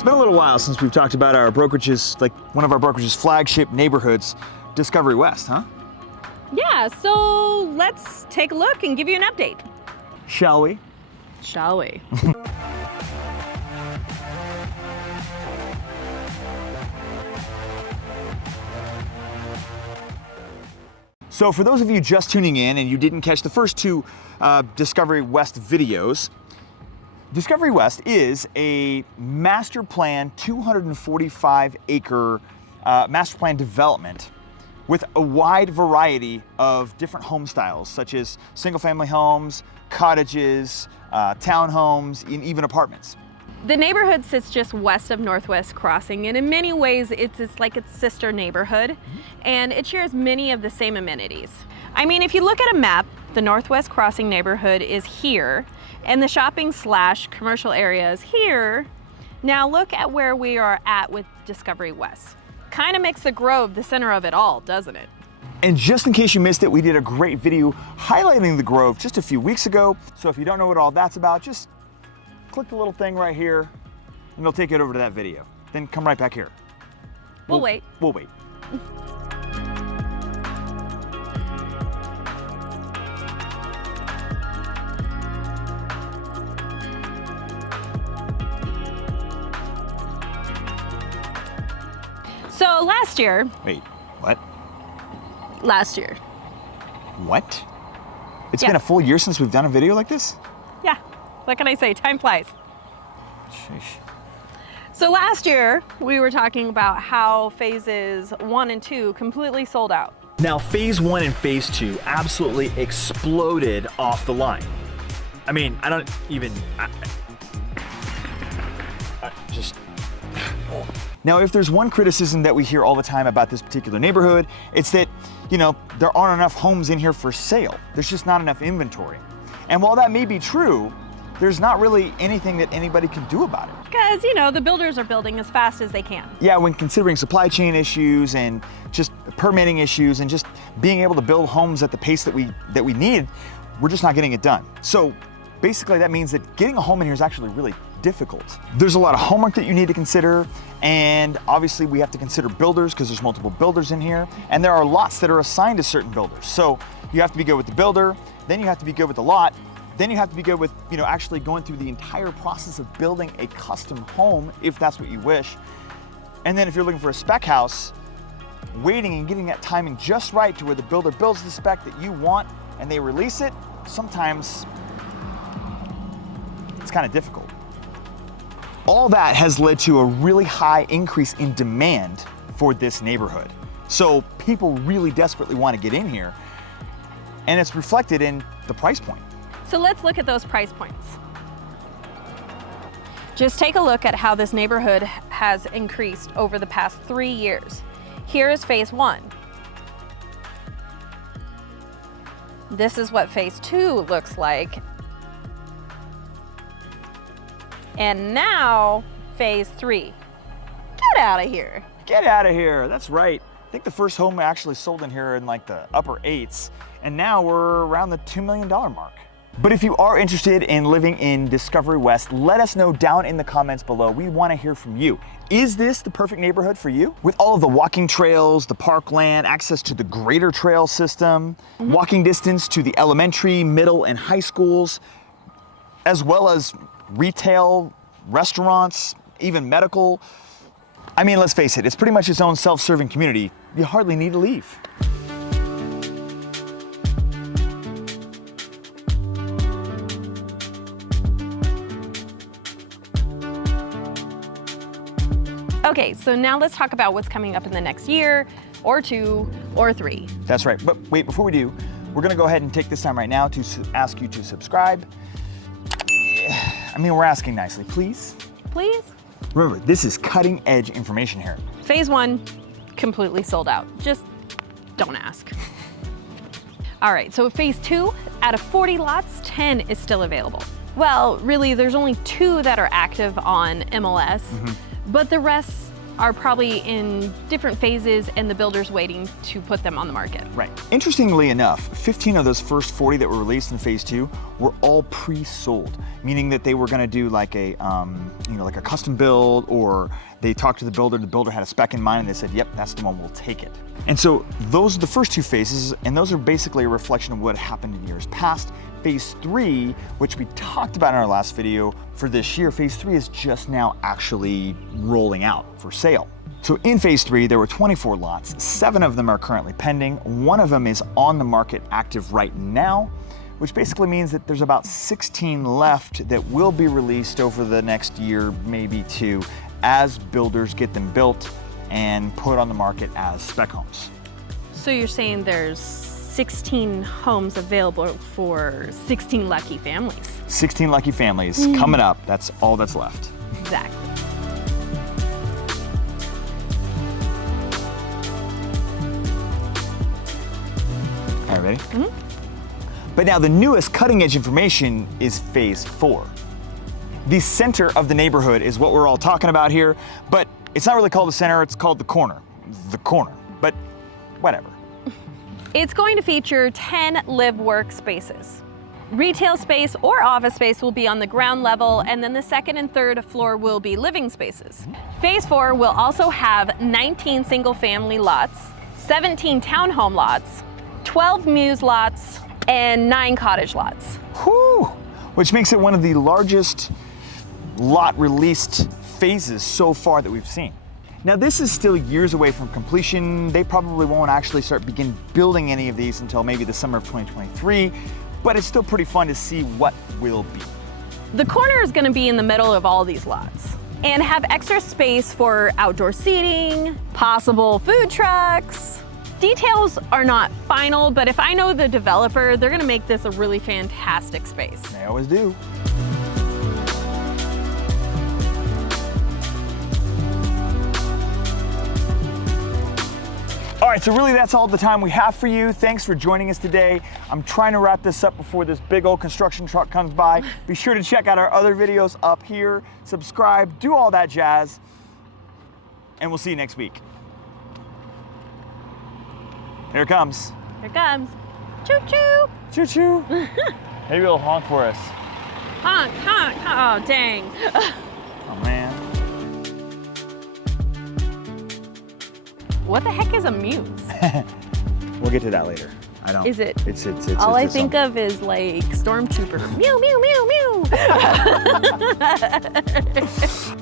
It's been a little while since we've talked about our brokerage's, like one of our brokerage's flagship neighborhoods, Discovery West, huh? Yeah, so let's take a look and give you an update. Shall we? Shall we? So for those of you just tuning in and you didn't catch the first two Discovery West videos, Discovery West is a master plan 245 acre master plan development with a wide variety of different home styles, such as single family homes, cottages, townhomes, and even apartments. The neighborhood sits just west of Northwest Crossing, and in many ways it's like its sister neighborhood, and it shares many of the same amenities. I mean, if you look at a map, the Northwest Crossing neighborhood is here, and the shopping/commercial area is here. Now look at where we are at with Discovery West. Kind of makes the Grove the center of it all, doesn't it? And just in case you missed it, we did a great video highlighting the Grove just a few weeks ago. So if you don't know what all that's about, just click the little thing right here and it'll take it over to that video. Then come right back here. We'll wait. We'll wait. So last year. Wait, what? Last year. What? It's Yeah. been a full year since we've done a video like this? Yeah, what can I say? Time flies. Sheesh. So last year, we were talking about how phases 1 and 2 completely sold out. Now, phase 1 and phase 2 absolutely exploded off the line. I mean, I don't even, just. Now, if there's one criticism that we hear all the time about this particular neighborhood, it's that, you know, there aren't enough homes in here for sale. There's just not enough inventory. And while that may be true, there's not really anything that anybody can do about it. Because, you know, the builders are building as fast as they can. Yeah, when considering supply chain issues and just permitting issues and just being able to build homes at the pace that we need, we're just not getting it done. So basically that means that getting a home in here is actually really difficult. There's a lot of homework that you need to consider, and obviously we have to consider builders because there's multiple builders in here, and there are lots that are assigned to certain builders. So you have to be good with the builder, then you have to be good with the lot, then you have to be good with, you know, actually going through the entire process of building a custom home if that's what you wish. And then if you're looking for a spec house, waiting and getting that timing just right to where the builder builds the spec that you want and they release it, sometimes it's kind of difficult. All that has led to a really high increase in demand for this neighborhood. So people really desperately want to get in here, and it's reflected in the price point. So let's look at those price points. Just take a look at how this neighborhood has increased over the past 3 years. Here is phase 1. This is what phase 2 looks like. And now, phase 3. Get out of here. Get out of here, that's right. I think the first home actually sold in here in like the upper 8s, and now we're around the $2 million mark. But if you are interested in living in Discovery West, let us know down in the comments below. We want to hear from you. Is this the perfect neighborhood for you? With all of the walking trails, the parkland, access to the greater trail system, walking distance to the elementary, middle, and high schools, as well as retail, restaurants, even medical. I mean, let's face it, it's pretty much its own self-serving community. You hardly need to leave. Okay, so now let's talk about what's coming up in the next year, or 2, or 3. That's right, but wait, before we do, we're gonna go ahead and take this time right now to ask you to subscribe. I mean, we're asking nicely, please. Please? Remember, this is cutting edge information here. Phase 1, completely sold out. Just don't ask. All right, so phase 2, out of 40 lots, 10 is still available. Well, really, there's only 2 that are active on MLS, but the rest are probably in different phases and the builder's waiting to put them on the market. Right. Interestingly enough, 15 of those first 40 that were released in phase 2 were all pre-sold, meaning that they were going to do like a, like a custom build, or they talked to the builder had a spec in mind, and they said, yep, that's the one, we'll take it. And so those are the first 2 phases, and those are basically a reflection of what happened in years past. Phase 3, which we talked about in our last video for this year, phase 3 is just now actually rolling out for sale. So in phase 3, there were 24 lots. 7 of them are currently pending. 1 of them is on the market active right now, which basically means that there's about 16 left that will be released over the next year, maybe 2, as builders get them built and put on the market as spec homes. So you're saying there's 16 homes available for 16 lucky families. 16 lucky families coming up. That's all that's left. Exactly. All right, ready? But now the newest cutting edge information is phase 4. The center of the neighborhood is what we're all talking about here, but it's not really called the center, it's called the corner. The corner, but whatever. It's going to feature 10 live-work spaces. Retail space or office space will be on the ground level, and then the 2nd and 3rd floor will be living spaces. Phase 4 will also have 19 single-family lots, 17 townhome lots, 12 muse lots, and 9 cottage lots. Whew! Which makes it one of the largest lot released phases so far that we've seen. Now this is still years away from completion. They probably won't actually begin building any of these until maybe the summer of 2023, but it's still pretty fun to see what will be. The corner is going to be in the middle of all these lots and have extra space for outdoor seating, possible food trucks. Details are not final, but if I know the developer, they're going to make this a really fantastic space. They always do. All right, so really that's all the time we have for you. Thanks for joining us today. I'm trying to wrap this up before this big old construction truck comes by. Be sure to check out our other videos up here, subscribe, do all that jazz, and we'll see you next week. Here it comes. Here it comes. Choo-choo. Choo-choo. Maybe it'll honk for us. Honk, honk, honk. Oh, dang. Oh, man. What the heck is a muse? We'll get to that later. I don't. Is it? It's all I think of is like Stormtrooper. Mew, mew, mew, mew.